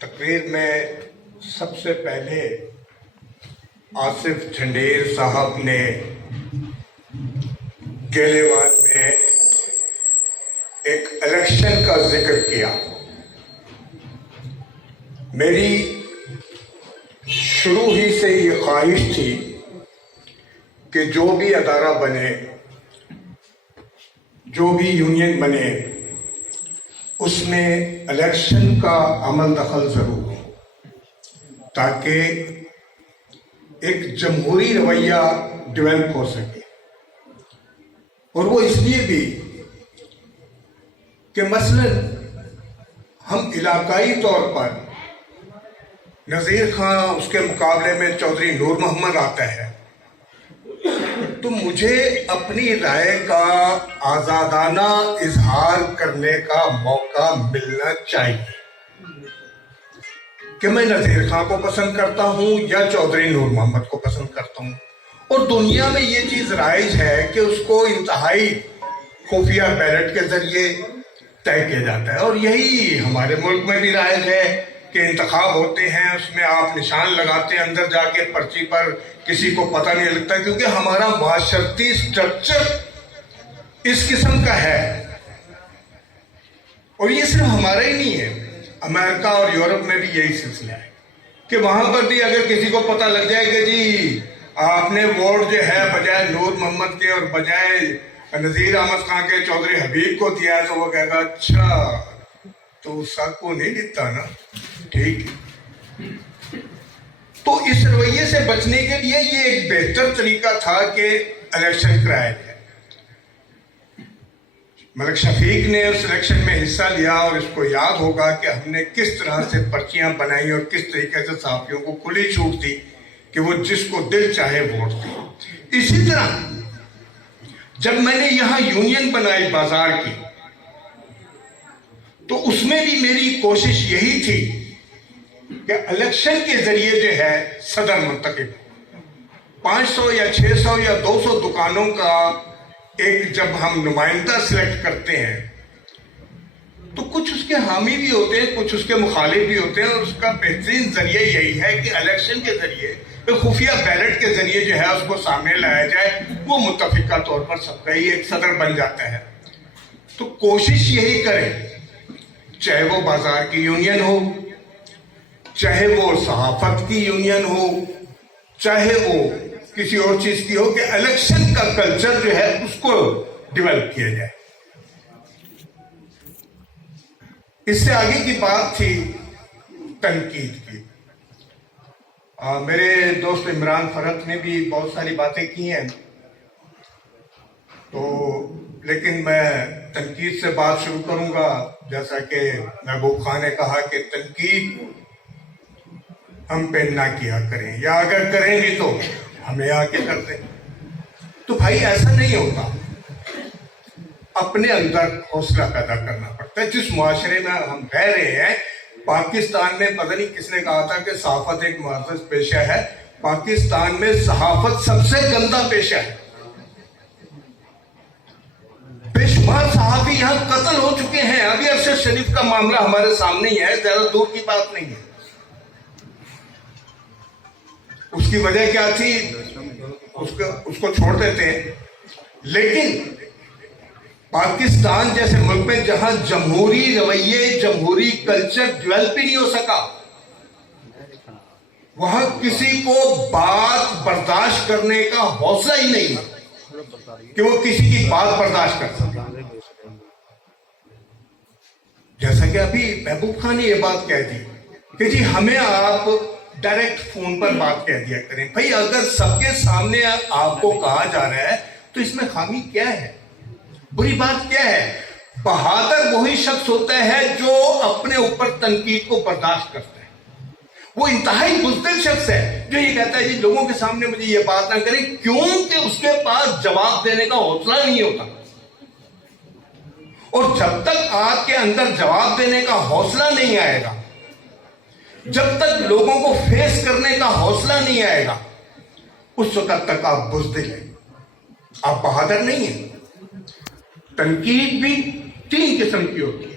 تقریر میں سب سے پہلے آصف جھنڈیر صاحب نے گیلےوال میں ایک الیکشن کا ذکر کیا۔ میری شروع ہی سے یہ خواہش تھی کہ جو بھی ادارہ بنے، جو بھی یونین بنے، اس میں الیکشن کا عمل دخل ضرور ہو، تاکہ ایک جمہوری رویہ ڈیولپ ہو سکے۔ اور وہ اس لیے بھی کہ مثلا ہم علاقائی طور پر نذیر خان، اس کے مقابلے میں چودھری نور محمد آتا ہے، تو مجھے اپنی رائے کا آزادانہ اظہار کرنے کا موقع ملنا چاہیے کہ میں نذیر خان کو پسند کرتا ہوں یا چودھری نور محمد کو پسند کرتا ہوں۔ اور دنیا میں یہ چیز رائج ہے کہ اس کو انتہائی خفیہ بیلٹ کے ذریعے طے کیا جاتا ہے، اور یہی ہمارے ملک میں بھی رائج ہے کہ انتخاب ہوتے ہیں، اس میں آپ نشان لگاتے ہیں، اندر جا کے پرچی پر کسی کو پتہ نہیں لگتا، کیونکہ ہمارا معاشرتی سٹرکچر اس قسم کا ہے۔ اور یہ صرف ہمارا ہی نہیں ہے، امریکہ اور یورپ میں بھی یہی سلسلہ ہے کہ وہاں پر بھی اگر کسی کو پتہ لگ جائے کہ جی آپ نے ووٹ جو ہے بجائے نور محمد کے اور بجائے نذیر احمد خان کے چودھری حبیب کو دیا، تو وہ کہے گا اچھا تو سب کو نہیں دیتا نا، ٹھیک ہے۔ تو اس رویے سے بچنے کے لیے یہ ایک بہتر طریقہ تھا کہ الیکشن کرایا جائے۔ ملک شفیق نے اس الیکشن میں حصہ لیا، اور اس کو یاد ہوگا کہ ہم نے کس طرح سے پرچیاں بنائی اور کس طریقے سے صحافیوں کو کھلی چھوٹ دی کہ وہ جس کو دل چاہے ووٹ دے۔ اسی طرح جب میں نے یہاں یونین بنائی بازار کی، تو اس میں بھی میری کوشش یہی تھی کہ الیکشن کے ذریعے جو ہے صدر منتخب 500 یا 600 یا 200 دکانوں کا ایک جب ہم نمائندہ سلیکٹ کرتے ہیں، تو کچھ اس کے حامی بھی ہوتے ہیں، کچھ اس کے مخالف بھی ہوتے ہیں، اور اس کا بہترین ذریعہ یہی ہے کہ الیکشن کے ذریعے خفیہ بیلٹ کے ذریعے جو ہے اس کو سامنے لایا جائے، وہ متفقہ طور پر سب کا ہی ایک صدر بن جاتا ہے۔ تو کوشش یہی کریں، چاہے وہ بازار کی یونین ہو، چاہے وہ صحافت کی یونین ہو، چاہے وہ کسی اور چیز کی ہو، کہ الیکشن کا کلچر جو ہے اس کو ڈیولپ کیا جائے۔ اس سے آگے کی بات تھی تنقید کی۔ میرے دوست عمران فرحت نے بھی بہت ساری باتیں کی ہیں، تو لیکن میں تنقید سے بات شروع کروں گا۔ جیسا کہ محبوب خان نے کہا کہ تنقید ہم پہ نہ کیا کریں، یا اگر کریں گے تو ہمیں آ کے کر دیں۔ تو بھائی ایسا نہیں ہوتا، اپنے اندر حوصلہ پیدا کرنا پڑتا ہے۔ جس معاشرے میں ہم رہ رہے ہیں، پاکستان میں پتہ نہیں کس نے کہا تھا کہ صحافت ایک معزز پیشہ ہے، پاکستان میں صحافت سب سے گندا پیشہ ہے۔ بے شمار صحافی یہاں قتل ہو چکے ہیں، ابھی ارشد شریف کا معاملہ ہمارے سامنے ہی ہے، زیادہ دور کی بات نہیں ہے۔ اس کی وجہ کیا تھی اس کو چھوڑ دیتے ہیں، لیکن پاکستان جیسے ملک میں جہاں جمہوری رویے، جمہوری کلچر ڈیولپ ہی نہیں ہو سکا، وہاں کسی کو بات برداشت کرنے کا حوصلہ ہی نہیں کہ وہ کسی کی بات برداشت کر سکے۔ جیسا کہ ابھی محبوب خان نے یہ بات کہہ دی کہ جی ہمیں آپ ڈائریکٹ فون پر بات کہہ دیا کریں۔ بھائی اگر سب کے سامنے آپ کو کہا جا رہا ہے تو اس میں خامی کیا ہے، بری بات کیا ہے؟ بہادر وہی شخص ہوتا ہے جو اپنے اوپر تنقید کو برداشت کرتا ہے۔ وہ انتہائی بزدل شخص ہے جو یہ کہتا ہے جی لوگوں کے سامنے مجھے یہ بات نہ کریں، کیونکہ اس کے پاس جواب دینے کا حوصلہ نہیں ہوتا۔ اور جب تک آپ کے اندر جواب دینے کا حوصلہ نہیں آئے گا، جب تک لوگوں کو فیس کرنے کا حوصلہ نہیں آئے گا، اس وقت تک آپ بزدل ہیں، آپ بہادر نہیں ہیں۔ تنقید بھی 3 قسم کی ہوتی ہے۔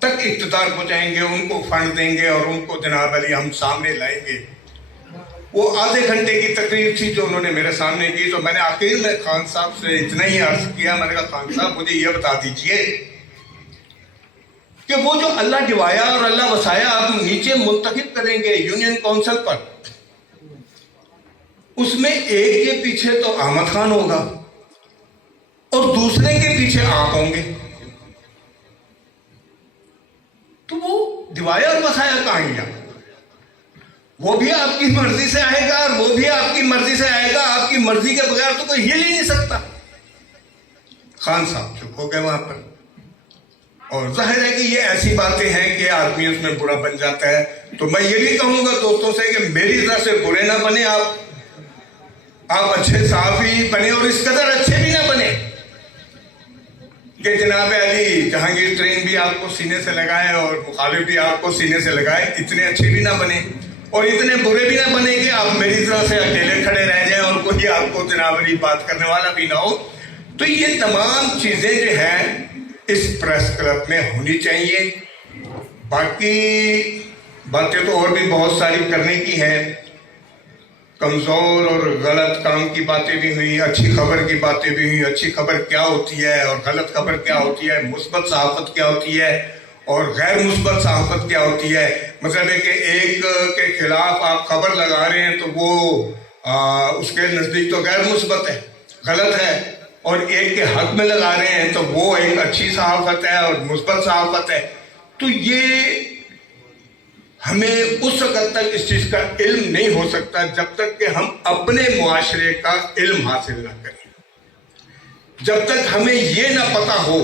تک اقتدار کو جائیں گے، ان کو فنڈ دیں گے اور ان کو جناب علی ہم سامنے لائیں گے. وہ آدھے گھنٹے کی تقریر تھی جو انہوں نے میرے سامنے کی، تو میں نے آخر میں خان صاحب سے اتنا ہی عرض کیا، میں نے کہا خان صاحب مجھے یہ بتا دیجئے کہ وہ جو اللہ ڈوایا اور اللہ وسایا آپ نیچے منتخب کریں گے یونین کونسل پر، اس میں ایک کے پیچھے تو احمد خان ہوگا اور دوسرے کے پیچھے آپ ہوں گے، تو وہ ڈوایا اور وسایا کہاں گیا؟ وہ بھی آپ کی مرضی سے آئے گا اور وہ بھی آپ کی مرضی سے آئے گا. آپ کی مرضی کے بغیر تو کوئی ہل ہی نہیں سکتا. خان صاحب چپ ہو گئے وہاں پر. اور ظاہر ہے کہ یہ ایسی باتیں ہیں کہ آدمی اس میں برا بن جاتا ہے. تو میں یہ بھی کہوں گا دوستوں سے کہ میری طرح سے برے نہ بنے آپ اچھے صحافی بنے اور اس قدر اچھے بھی نہ بنے کہ جناب علی جہانگیر ترین بھی آپ کو سینے سے لگائے اور مخالف بھی آپ کو سینے سے لگائے. اتنے اچھے بھی نہ بنے اور اتنے برے بھی نہ بنے کہ آپ میری طرح سے اکیلے کھڑے رہ جائیں اور کوئی آپ کو جناب علی بات کرنے والا بھی نہ ہو. تو یہ تمام چیزیں جو ہیں اس پریس کلب میں ہونی چاہیے. باقی باتیں تو اور بھی بہت ساری کرنے کی ہیں. کمزور اور غلط کام کی باتیں بھی ہوئی، اچھی خبر کی باتیں بھی ہوئی. اچھی خبر کیا ہوتی ہے اور غلط خبر کیا ہوتی ہے، مثبت صحافت کیا ہوتی ہے اور غیر مثبت صحافت کیا ہوتی ہے. مطلب ہے کہ ایک کے خلاف آپ خبر لگا رہے ہیں تو وہ اس کے نزدیک تو غیر مثبت ہے، غلط ہے، اور ایک کے حق میں لگا رہے ہیں تو وہ ایک اچھی صحافت ہے اور مثبت صحافت ہے. تو یہ ہمیں اس وقت تک اس چیز کا علم نہیں ہو سکتا جب تک کہ ہم اپنے معاشرے کا علم حاصل نہ کریں، جب تک ہمیں یہ نہ پتا ہو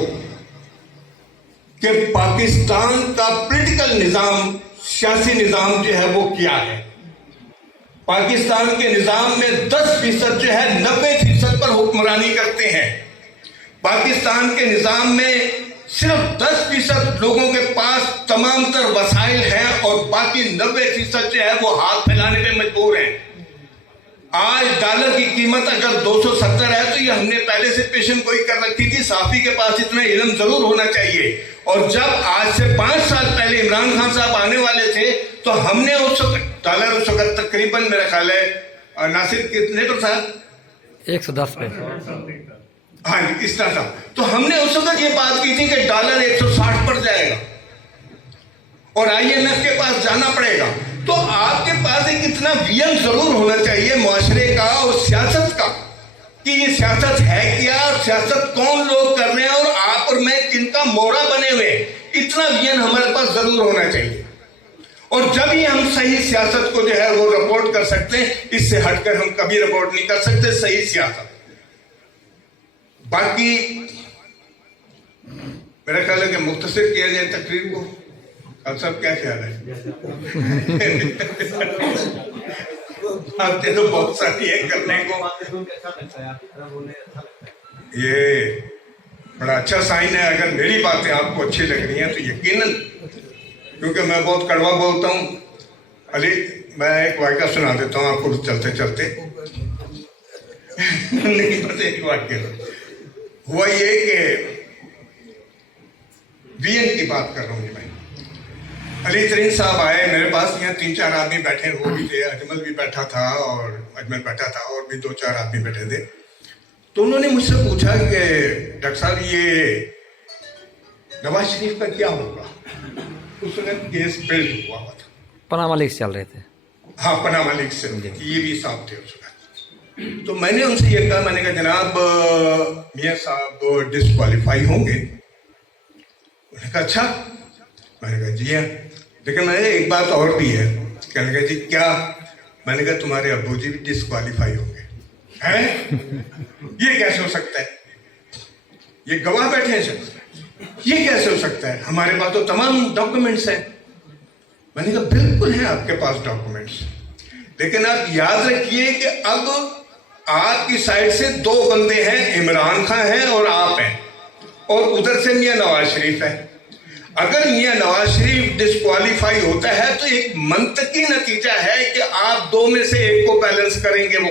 کہ پاکستان کا پولیٹیکل نظام، سیاسی نظام جو ہے وہ کیا ہے. پاکستان کے نظام میں 10% جو ہے 90% پر حکمرانی کرتے ہیں. پاکستان کے نظام میں صرف 10% لوگوں کے پاس تمام تر وسائل ہیں اور باقی 90% جو ہے وہ ہاتھ پھیلانے پہ مجبور ہیں. آج ڈالر کی قیمت اگر 270 ہے تو یہ ہم نے پہلے سے پیشن گوئی کر رکھی تھی. صحافی کے پاس اتنا علم ضرور ہونا چاہیے. اور جب آج سے 5 سال پہلے عمران خان صاحب آنے والے تھے تو ہم نے اس وقت ڈالر اس وقت تقریباً میرا خیال ہے ناصر کتنے پر تھا؟ 110 پہ. ہاں جی اس طرح تھا. تو ہم نے اس وقت یہ بات کی تھی کہ ڈالر 160 پر جائے گا اور IMF کے پاس جانا پڑے گا. تو آپ کے پاس ایک اتنا ویژن ضرور ہونا چاہیے معاشرے کا اور سیاست کا کہ یہ سیاست ہے کیا، سیاست کون لوگ کر رہے ہیں اور آپ اور میں کن کا مورا بنے ہوئے. اتنا ویژن ہمارے پاس ضرور ہونا چاہیے. اور جب ہی ہم صحیح سیاست کو جو ہے وہ رپورٹ کر سکتے ہیں. اس سے ہٹ کر ہم کبھی رپورٹ نہیں کر سکتے صحیح سیاست. باقی میرا خیال ہے کہ مختصر کیا جائے تقریر کو. آپ سب کیا خیال ہے؟ باتیں تو بہت ساری ہے کرنے کو. یہ بڑا اچھا سائن ہے اگر میری باتیں آپ کو اچھی لگ رہی ہیں تو یقیناً، کیونکہ میں بہت کڑوا بولتا ہوں. علی میں ایک واقعہ سنا دیتا ہوں آپ کو چلتے چلتے. نہیں بس ایک واقعہ ہوا یہ کہ وین کی بات کر رہا ہوں. میں علی ترین صاحب آئے میرے پاس. یہاں 3-4 آدمی بیٹھے، وہ بھی تھے، اجمل بھی بیٹھا تھا اور اجمل بیٹھا تھا اور بھی 2-4 آدمی بیٹھے تھے. تو انہوں نے مجھ سے پوچھا کہ ڈاکٹر صاحب یہ نواز شریف کا کیا ہوگا؟ اس وقت کیس بلڈ ہوا تھا، پناما لیکس چل رہے تھے. ہاں پناما لیکس سے یہ بھی صاحب تھے اس وقت. تو میں نے ان سے یہ کہا، میں نے کہا جناب میاں صاحب ڈسکوالیفائی ہوں گے؟ انہوں نے کہا اچھا. میں نے کہا جی ہاں، لیکن میں نے ایک بات اور بھی ہے. کہنے لگا جی کیا؟ میں نے کہا تمہارے ابو جی بھی ڈسکوالیفائی ہوں گے. یہ کیسے ہو سکتا ہے؟ یہ گواہ بیٹھے ہیں شخص، یہ کیسے ہو سکتا ہے؟ ہمارے پاس تو تمام ڈاکومنٹس ہیں. میں نے کہا بالکل ہیں آپ کے پاس ڈاکومنٹس، لیکن آپ یاد رکھیے کہ اب آپ کی سائڈ سے 2 بندے ہیں، عمران خان ہیں اور آپ ہیں، اور ادھر سے میاں نواز شریف ہے. اگر میاں نواز شریف ڈسکوالیفائی ہوتا ہے تو ایک منطقی نتیجہ ہے کہ آپ 2 میں سے ایک کو بیلنس کریں گے. وہ